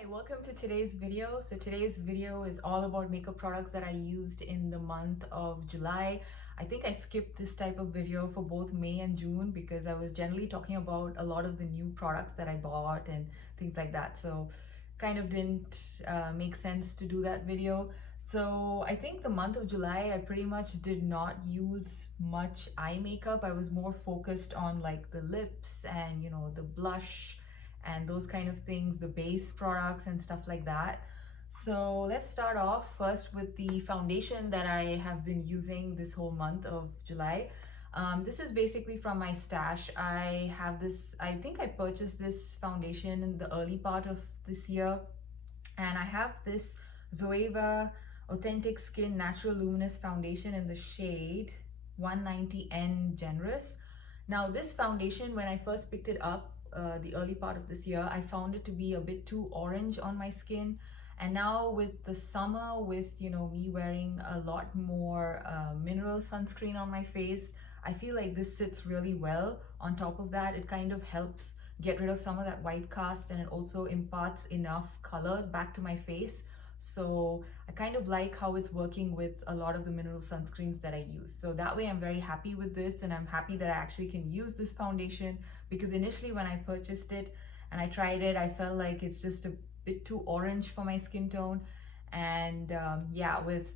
Hi, welcome to today's video. So today's video is all about makeup products that I used in the month of July. I think I skipped this type of video for both May and June because I was generally talking about a lot of the new products that I bought and things like that. So kind of didn't make sense to do that video. So I think the month of July, I pretty much did not use much eye makeup. I was more focused on like the lips and the blush and those kind of things, the base products and stuff like that. So let's start off first with the foundation that I have been using this whole month of July. This is basically from my stash. I have this, I think I purchased this foundation in the early part of this year, and I have this Zoeva Authentic Skin Natural Luminous Foundation in the shade 190N Generous. Now this foundation, when I first picked it up the early part of this year, I found it to be a bit too orange on my skin. And now with the summer, with me wearing a lot more mineral sunscreen on my face, I feel like this sits really well. On top of that, it kind of helps get rid of some of that white cast, and it also imparts enough color back to my face. So I kind of like how it's working with a lot of the mineral sunscreens that I use. So that way I'm very happy with this, and I'm happy that I actually can use this foundation, because initially when I purchased it and I tried it, I felt like it's just a bit too orange for my skin tone. And yeah, with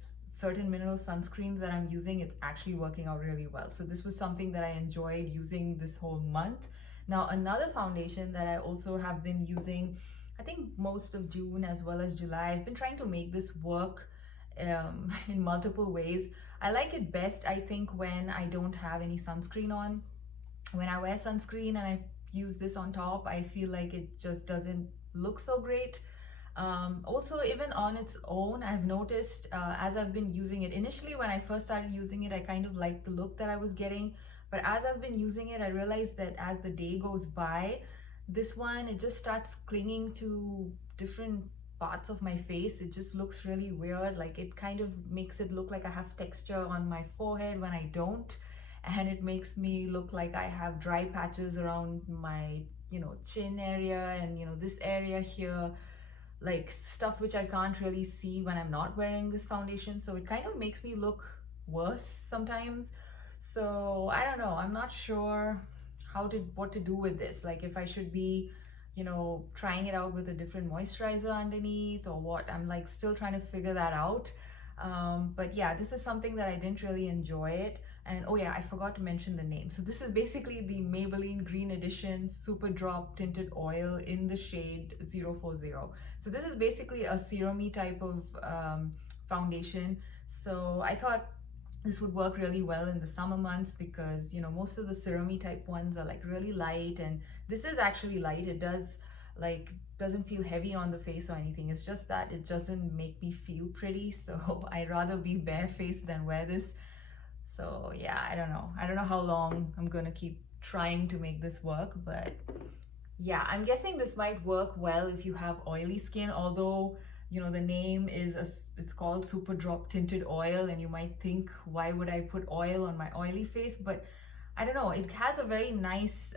certain mineral sunscreens that I'm using, it's actually working out really well. So this was something that I enjoyed using this whole month. Now another foundation that I also have been using, I think most of June as well as July, I've been trying to make this work in multiple ways. I like it best, I think, when I don't have any sunscreen on. When I wear sunscreen and I use this on top, I feel like it just doesn't look so great. Also, even on its own, I've noticed as I've been using it, initially when I first started using it, I kind of liked the look that I was getting. But as I've been using it, I realized that as the day goes by, this one, it just starts clinging to different parts of my face. It just looks really weird. Like it kind of makes it look like I have texture on my forehead when I don't. And it makes me look like I have dry patches around my, chin area and, this area here, like stuff which I can't really see when I'm not wearing this foundation. So it kind of makes me look worse sometimes. So I don't know. I'm not sure what to do with this, like if I should be trying it out with a different moisturizer underneath or what. I'm like still trying to figure that out. But yeah, this is something that I didn't really enjoy it. And oh yeah, I forgot to mention the name. So this is basically the Maybelline Green Edition Super Drop Tinted Oil in the shade 040. So this is basically a serum-y type of foundation. So I thought this would work really well in the summer months because most of the serum-y type ones are like really light, and this is actually light. It doesn't feel heavy on the face or anything. It's just that it doesn't make me feel pretty, so I'd rather be barefaced than wear this. So yeah, I don't know how long I'm gonna keep trying to make this work, but yeah, I'm guessing this might work well if you have oily skin, although the name is it's called Super Drop Tinted Oil, and you might think, why would I put oil on my oily face? But I don't know, it has a very nice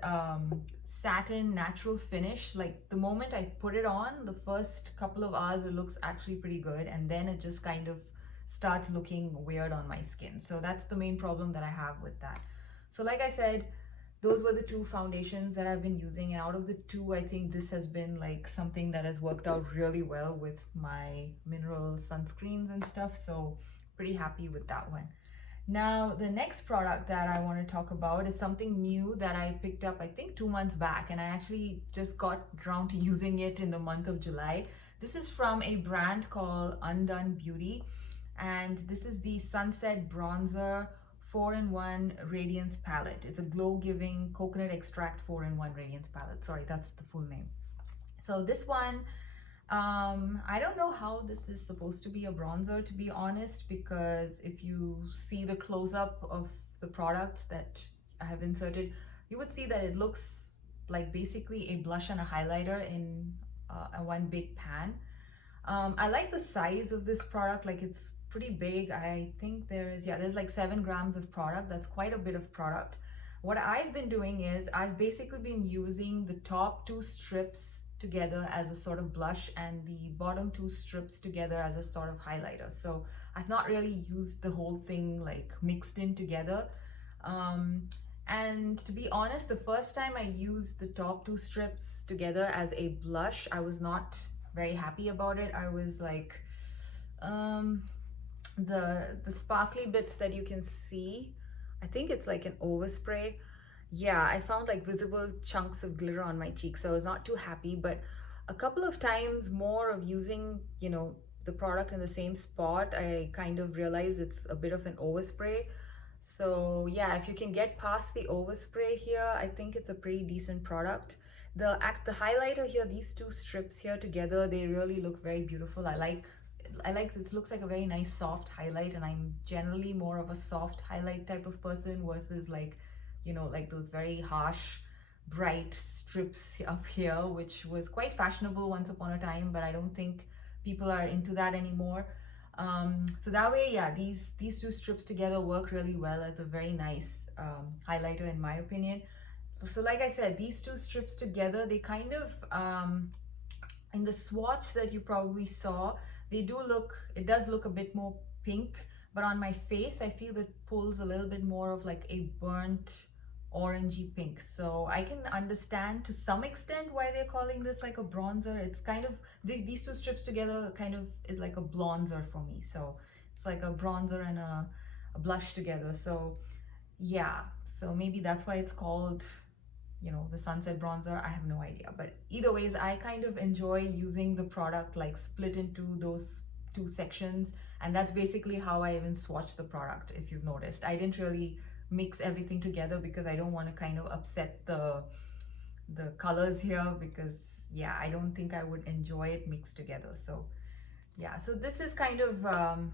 satin natural finish. Like the moment I put it on, the first couple of hours it looks actually pretty good, and then it just kind of starts looking weird on my skin. So that's the main problem that I have with that. So like I said, those were the two foundations that I've been using, and out of the two, I think this has been like something that has worked out really well with my mineral sunscreens and stuff. So pretty happy with that one. Now the next product that I want to talk about is something new that I picked up I think 2 months back, and I actually just got around to using it in the month of July. This is from a brand called Undone Beauty, and this is the Sunset Bronzer 4-in-1 Radiance Palette. It's a glow-giving coconut extract 4-in-1 Radiance Palette. Sorry, that's the full name. So this one, I don't know how this is supposed to be a bronzer, to be honest, because if you see the close-up of the product that I have inserted, you would see that it looks like basically a blush and a highlighter in one big pan. I like the size of this product, like it's pretty big. I think there's like 7 grams of product. That's quite a bit of product. What I've been doing is I've basically been using the top 2 strips together as a sort of blush and the bottom 2 strips together as a sort of highlighter. So I've not really used the whole thing like mixed in together. And to be honest, the first time I used the top 2 strips together as a blush, I was not very happy about it. I was like, the sparkly bits that you can see, I think it's like an overspray. Yeah, I found like visible chunks of glitter on my cheek, so I was not too happy. But a couple of times more of using, you know, the product in the same spot, I kind of realized it's a bit of an overspray. So yeah, if you can get past the overspray here, I think it's a pretty decent product. The highlighter here, these 2 strips here together, they really look very beautiful. I like this, looks like a very nice soft highlight, and I'm generally more of a soft highlight type of person versus like, you know, like those very harsh bright strips up here, which was quite fashionable once upon a time, but I don't think people are into that anymore. So that way, yeah, these 2 strips together work really well as a very nice highlighter in my opinion. So like I said, these 2 strips together, they kind of, in the swatch that you probably saw, it does look a bit more pink, but on my face, I feel it pulls a little bit more of like a burnt orangey pink. So I can understand to some extent why they're calling this like a bronzer. It's kind of, these 2 strips together kind of is like a blonzer for me. So it's like a bronzer and a blush together. So yeah, so maybe that's why it's called, you know, the sunset bronzer. I have no idea, but either ways, I kind of enjoy using the product like split into those 2 sections, and that's basically how I even swatch the product. If you've noticed, I didn't really mix everything together because I don't want to kind of upset the colors here, because yeah, I don't think I would enjoy it mixed together. So yeah, so this is kind of an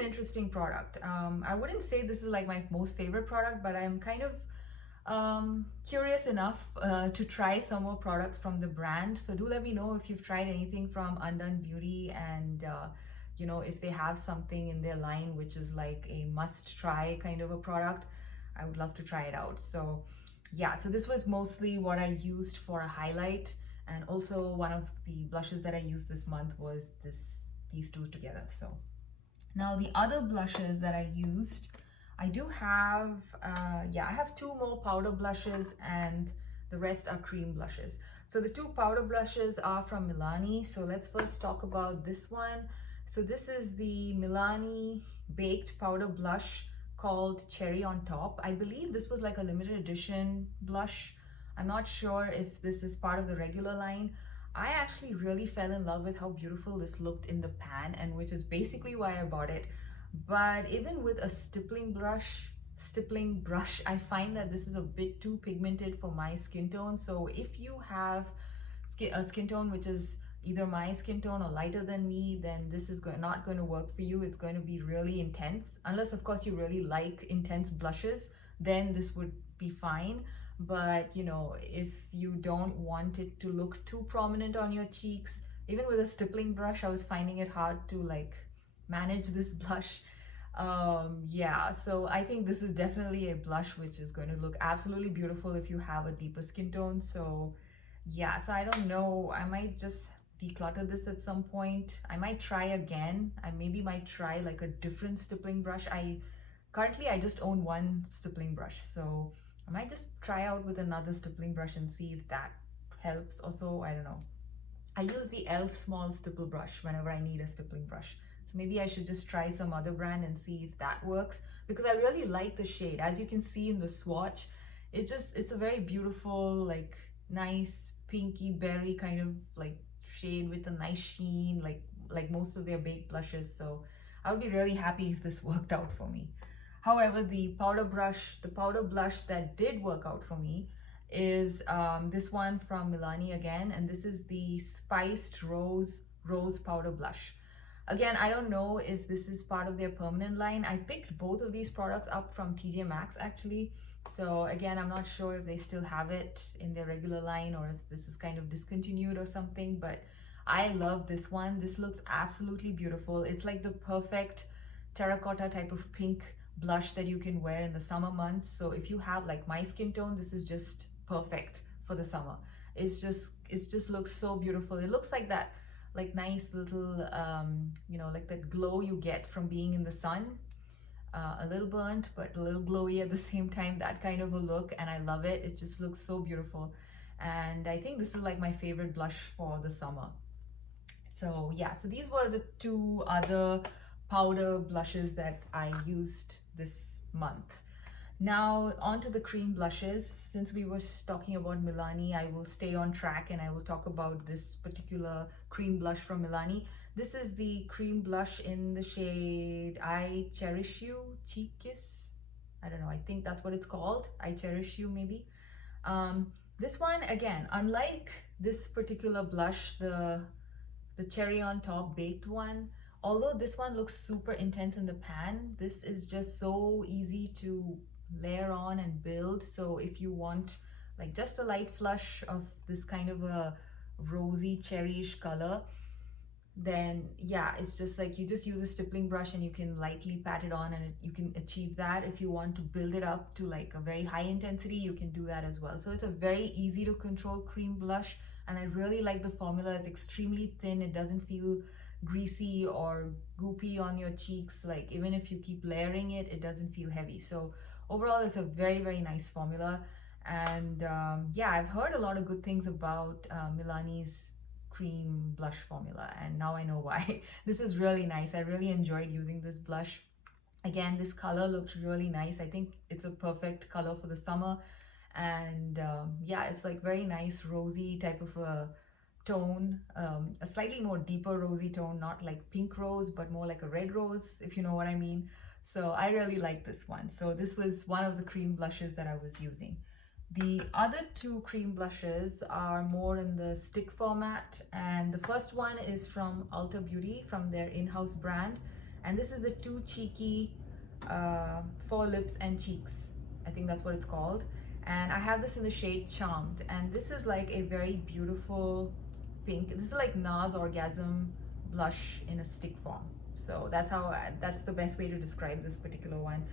interesting product. I wouldn't say this is like my most favorite product, but I'm kind of curious enough to try some more products from the brand. So do let me know if you've tried anything from Undone Beauty, and you know, if they have something in their line which is like a must try kind of a product. I would love to try it out. So yeah, so this was mostly what I used for a highlight, and also one of the blushes that I used this month was these 2 together. So now the other blushes that I used, I do have, I have 2 more powder blushes, and the rest are cream blushes. So the 2 powder blushes are from Milani. So let's first talk about this one. So this is the Milani Baked Powder Blush called Cherry on Top. I believe this was like a limited edition blush. I'm not sure if this is part of the regular line. I actually really fell in love with how beautiful this looked in the pan, and which is basically why I bought it. But even with a stippling brush, I find that this is a bit too pigmented for my skin tone. So if you have a skin tone which is either my skin tone or lighter than me, then this is not going to work for you. It's going to be really intense. Unless of course you really like intense blushes, then this would be fine. But you know, if you don't want it to look too prominent on your cheeks, even with a stippling brush, I was finding it hard to like manage this blush. Yeah, so I think this is definitely a blush which is going to look absolutely beautiful if you have a deeper skin tone. So yeah, so I don't know, I might just declutter this at some point. I might try again. I maybe might try like a different stippling brush. Currently I just own 1 stippling brush, so I might just try out with another stippling brush and see if that helps. Also, I don't know, I use the e.l.f. small stipple brush whenever I need a stippling brush. So maybe I should just try some other brand and see if that works, because I really like the shade. As you can see in the swatch, it's a very beautiful, like nice pinky berry kind of like shade with a nice sheen, like most of their baked blushes. So I would be really happy if this worked out for me. However, the powder blush that did work out for me is this one from Milani again, and this is the Spiced Rose Powder Blush. Again, I don't know if this is part of their permanent line. I picked both of these products up from TJ Maxx actually. So again, I'm not sure if they still have it in their regular line or if this is kind of discontinued or something, but I love this one. This looks absolutely beautiful. It's like the perfect terracotta type of pink blush that you can wear in the summer months. So if you have like my skin tone, this is just perfect for the summer. It just looks so beautiful. It looks like that, like nice little you know, like that glow you get from being in the sun. A little burnt but a little glowy at the same time, that kind of a look, and I love it. It just looks so beautiful, and I think this is like my favorite blush for the summer. So yeah, so these were the two other powder blushes that I used this month. Now on to the cream blushes. Since we were talking about Milani, I will stay on track and I will talk about this particular cream blush from Milani. This is the cream blush in the shade I Cherish You Cheek Kiss. I don't know, I think that's what it's called. I Cherish You maybe. This one, again, unlike this particular blush, the cherry on top baked one, although this one looks super intense in the pan, this is just so easy to layer on and build. So if you want like just a light flush of this kind of a rosy cherryish color, then yeah, it's just like you just use a stippling brush and you can lightly pat it on, and you can achieve that. If you want to build it up to like a very high intensity, you can do that as well. So it's a very easy to control cream blush, and I really like the formula. It's extremely thin. It doesn't feel greasy or goopy on your cheeks. Like even if you keep layering it, it doesn't feel heavy. So overall, it's a very, very nice formula. And yeah, I've heard a lot of good things about Milani's cream blush formula, and now I know why. This is really nice. I really enjoyed using this blush. Again, this color looks really nice. I think it's a perfect color for the summer. And yeah, it's like very nice rosy type of a tone, a slightly more deeper rosy tone, not like pink rose, but more like a red rose, if you know what I mean. So I really like this one. So this was one of the cream blushes that I was using. The other two cream blushes are more in the stick format, and the first one is from Undone Beauty, from their in-house brand, and this is the Too Cheeky for lips and cheeks. I think that's what it's called, and I have this in the shade Charmed, and this is like a very beautiful pink. This is like NARS Orgasm Blush in a stick form. So that's the best way to describe this particular one.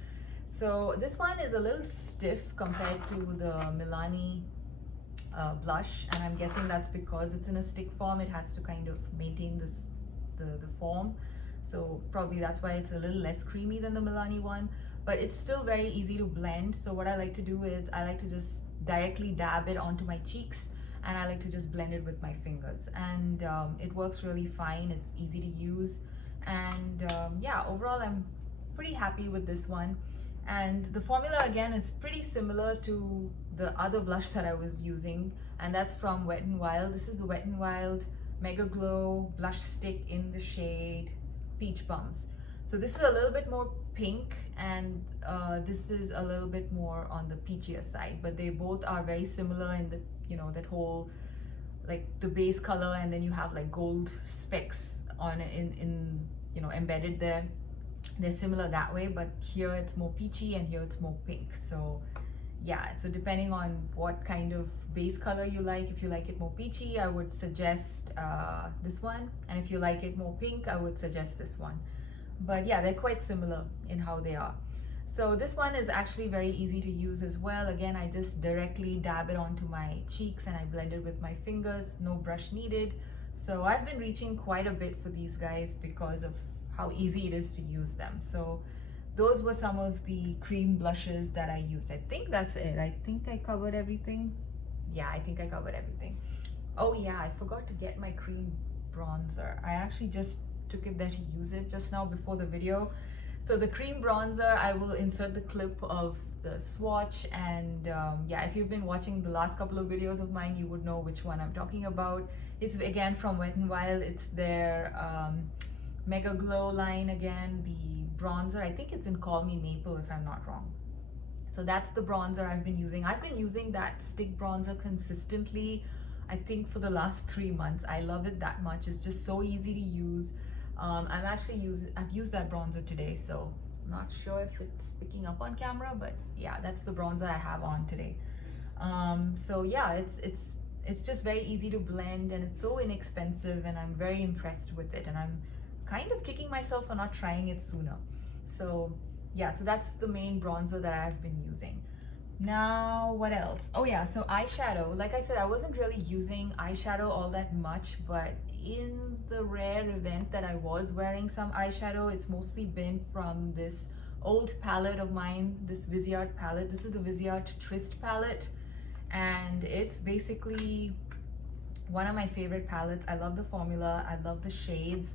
So this one is a little stiff compared to the Milani blush, and I'm guessing that's because it's in a stick form. It has to kind of maintain the form, so probably that's why it's a little less creamy than the Milani one, but it's still very easy to blend. So what I like to do is I like to just directly dab it onto my cheeks, and I like to just blend it with my fingers, and it works really fine. It's easy to use, and yeah, overall I'm pretty happy with this one. And the formula again is pretty similar to the other blush that I was using, and that's from Wet n Wild. This is the Wet n Wild Mega Glow blush stick in the shade Peach Bums. So this is a little bit more pink, and this is a little bit more on the peachier side, but they both are very similar in the, you know, that whole like the base color, and then you have like gold specks on in you know, embedded there. They're similar that way, but here it's more peachy and here it's more pink. So yeah, so depending on what kind of base color you like, if you like it more peachy, I would suggest this one, and if you like it more pink, I would suggest this one. But yeah, they're quite similar in how they are. So this one is actually very easy to use as well. Again, I just directly dab it onto my cheeks and I blend it with my fingers, no brush needed. So I've been reaching quite a bit for these guys because of how easy it is to use them. So those were some of the cream blushes that I used. I think that's it. I think I covered everything. Yeah, I think I covered everything. Oh yeah, I forgot to get my cream bronzer. I actually just took it there to use it just now before the video. So the cream bronzer, I will insert the clip of the swatch, and yeah, if you've been watching the last couple of videos of mine, you would know which one I'm talking about. It's again from Wet n Wild. It's their Mega Glow line again, the bronzer. I think it's in Call Me Maple if I'm not wrong. So that's the bronzer I've been using. I've been using that stick bronzer consistently, I think for the last 3 months. I love it that much. It's just so easy to use. I've used that bronzer today, so I'm not sure if it's picking up on camera, but yeah, that's the bronzer I have on today. So yeah, it's just very easy to blend, and it's so inexpensive, and I'm very impressed with it, and I'm kind of kicking myself for not trying it sooner. So yeah, so that's the main bronzer that I've been using. Now, what else? Oh yeah, so eyeshadow. Like I said, I wasn't really using eyeshadow all that much, but in the rare event that I was wearing some eyeshadow, it's mostly been from this old palette of mine, this Viseart palette. This is the Viseart Trist palette, and it's basically one of my favorite palettes. I love the formula, I love the shades.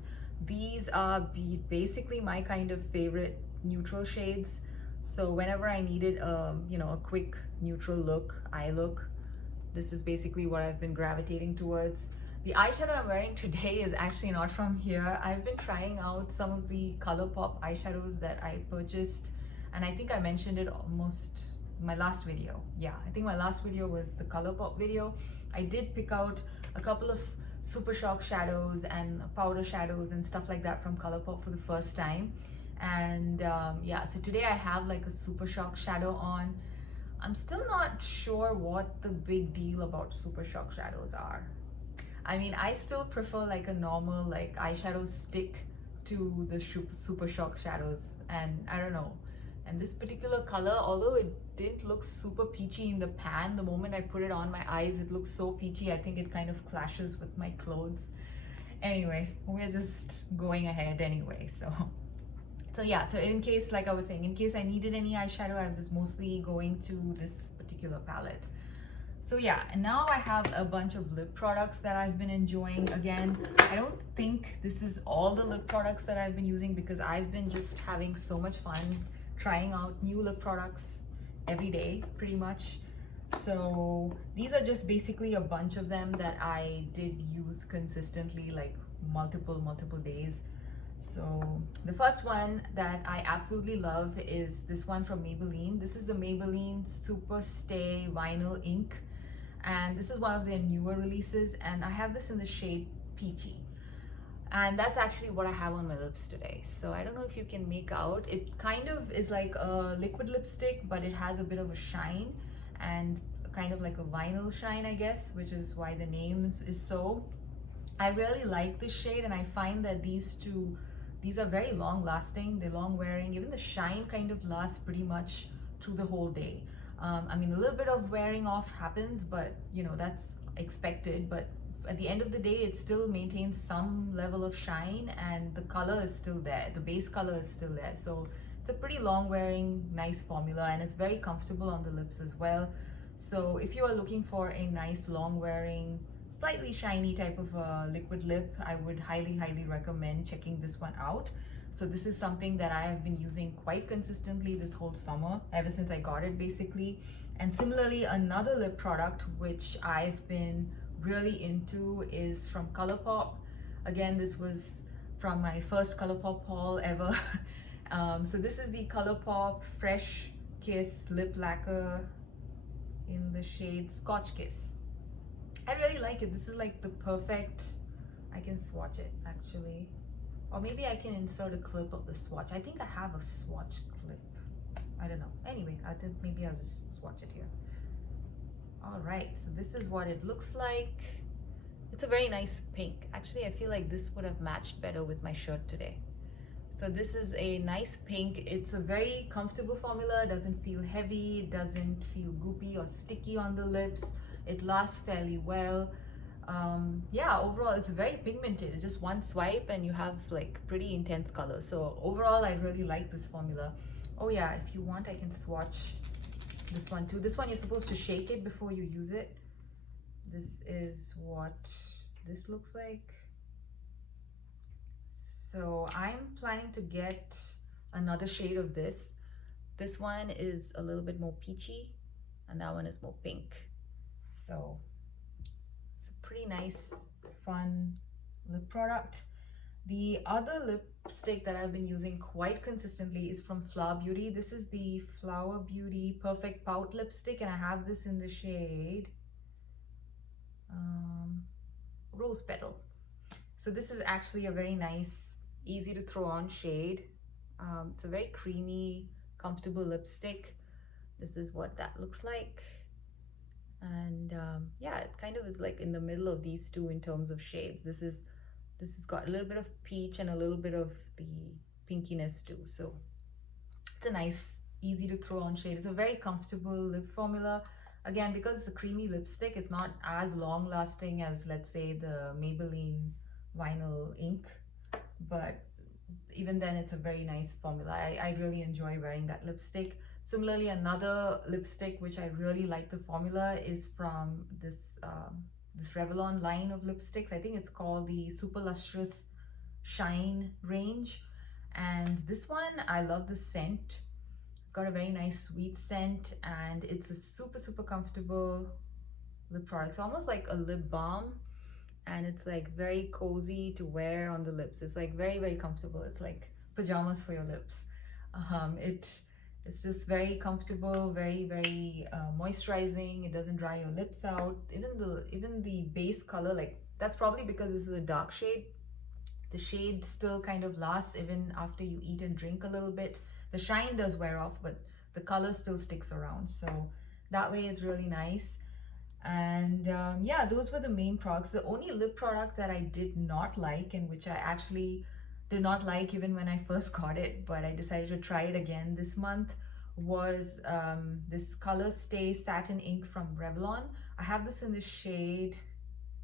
These are basically my kind of favorite neutral shades. So whenever I needed a quick neutral look, eye look, this is basically what I've been gravitating towards. The eyeshadow I'm wearing today is actually not from here. I've been trying out some of the ColourPop eyeshadows that I purchased, and I think I mentioned it almost my last video. Yeah, I think my last video was the ColourPop video. I did pick out a couple of Super Shock shadows and powder shadows and stuff like that from ColourPop for the first time. And yeah, so today I have like a Super Shock shadow on. I'm still not sure what the big deal about Super Shock shadows are. I mean, I still prefer like a normal like eyeshadow stick to the Super Shock shadows, and I don't know. And this particular color, although it didn't look super peachy in the pan, the moment I put it on my eyes, it looks so peachy. I think it kind of clashes with my clothes. Anyway, we're just going ahead anyway, so yeah, so in case, like I was saying, in case I needed any eyeshadow, I was mostly going to this particular palette. So yeah, and now I have a bunch of lip products that I've been enjoying. Again, I don't think this is all the lip products that I've been using, because I've been just having so much fun trying out new lip products every day, pretty much. So these are just basically a bunch of them that I did use consistently, like multiple days. So the first one that I absolutely love is this one from Maybelline. This is the Maybelline Super Stay Vinyl Ink, and this is one of their newer releases, and I have this in the shade Peachy, and that's actually what I have on my lips today. So I don't know if you can make out, it kind of is like a liquid lipstick, but it has a bit of a shine, and kind of like a vinyl shine, I guess, which is why the name is so. I really like this shade, and I find that these are very long lasting, they're long wearing. Even the shine kind of lasts pretty much through the whole day. I mean, a little bit of wearing off happens, but you know, that's expected. But at the end of the day, it still maintains some level of shine, and the color is still there. The base color is still there. So it's a pretty long wearing, nice formula, and it's very comfortable on the lips as well. So if you are looking for a nice long wearing, slightly shiny type of liquid lip, I would highly recommend checking this one out. So this is something that I have been using quite consistently this whole summer, ever since I got it basically. And similarly, another lip product which I've been really into is from ColourPop. Again, this was from my first ColourPop haul ever. So this is the ColourPop Fresh Kiss Lip Lacquer in the shade Scotch Kiss. I really like it. This is like the perfect, I can swatch it actually. Or maybe I can insert a clip of the swatch. I think I have a swatch clip. I don't know. Anyway, I think maybe I'll just swatch it here. All right, so this is what it looks like. It's a very nice pink. Actually, I feel like this would have matched better with my shirt today. So this is a nice pink. It's a very comfortable formula. It doesn't feel heavy. It doesn't feel goopy or sticky on the lips. It lasts fairly well. Yeah, overall it's very pigmented. It's just one swipe and you have like pretty intense color. So overall I really like this formula. Oh yeah, if you want I can swatch this one too. This one you're supposed to shake it before you use it. This is what this looks like. So I'm planning to get another shade of this. This one is a little bit more peachy and that one is more pink. So it's a pretty nice, fun lip product. The other lipstick that I've been using quite consistently is from Flower Beauty. This is the Flower Beauty Perfect Pout lipstick, and I have this in the shade Rose Petal. So this is actually a very nice, easy to throw on shade. It's a very creamy, comfortable lipstick. This is what that looks like. And yeah, it kind of is like in the middle of these two in terms of shades. This has got a little bit of peach and a little bit of the pinkiness too. So it's a nice easy to throw on shade. It's a very comfortable lip formula. Again, because it's a creamy lipstick, it's not as long lasting as, let's say, the Maybelline vinyl ink, but even then it's a very nice formula. I really enjoy wearing that lipstick. Similarly, another lipstick which I really like the formula is from this Revlon line of lipsticks. I think it's called the Super Lustrous Shine range, and this one, I love the scent. It's got a very nice sweet scent, and it's a super comfortable lip product. It's almost like a lip balm, and it's like very cozy to wear on the lips. It's like very comfortable. It's like pajamas for your lips. It's just very comfortable, very moisturizing. It doesn't dry your lips out. Even the base color, like, that's probably because this is a dark shade. The shade still kind of lasts even after you eat and drink a little bit. The shine does wear off, but the color still sticks around. So that way it's really nice. And yeah, those were the main products. The only lip product that I did not like, and which I actually did not like even when I first got it, but I decided to try it again this month, was this Color Stay Satin Ink from Revlon. I have this in the shade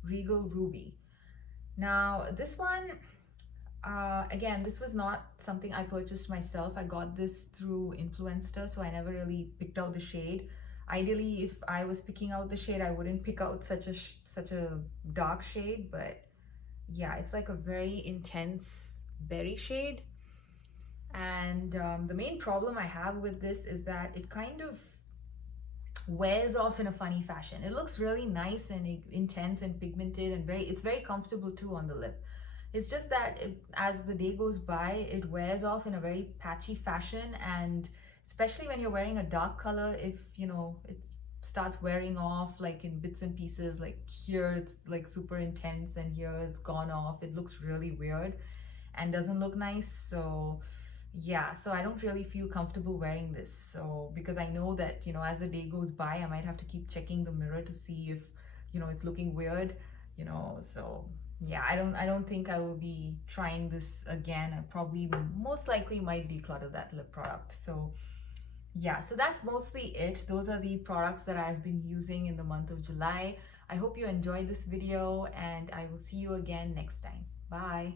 Regal Ruby. Now this one, again, this was not something I purchased myself. I got this through Influencer, so I never really picked out the shade. Ideally, if I was picking out the shade, I wouldn't pick out such a dark shade, but yeah, it's like a very intense berry shade. And the main problem I have with this is that it kind of wears off in a funny fashion. It looks really nice and intense and pigmented, and it's very comfortable too on the lip. It's just that as the day goes by, it wears off in a very patchy fashion, and especially when you're wearing a dark color, if you know, it starts wearing off like in bits and pieces. Like here it's like super intense, and here it's gone off. It looks really weird and doesn't look nice. So yeah, so I don't really feel comfortable wearing this. So because I know that, you know, as the day goes by, I might have to keep checking the mirror to see if, you know, it's looking weird, you know. So yeah, I don't think I will be trying this again. I probably most likely might declutter that lip product. So yeah, so that's mostly it. Those are the products that I've been using in the month of July. I hope you enjoyed this video, and I will see you again next time. Bye.